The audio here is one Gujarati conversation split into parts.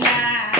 Là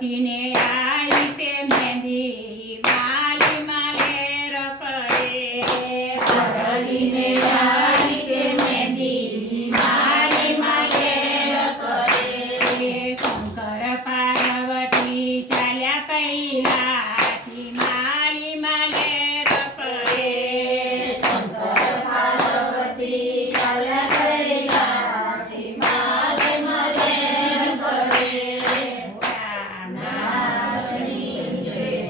સતીને આઈ છે મેંદી માલી માલે રખડે. સરળીને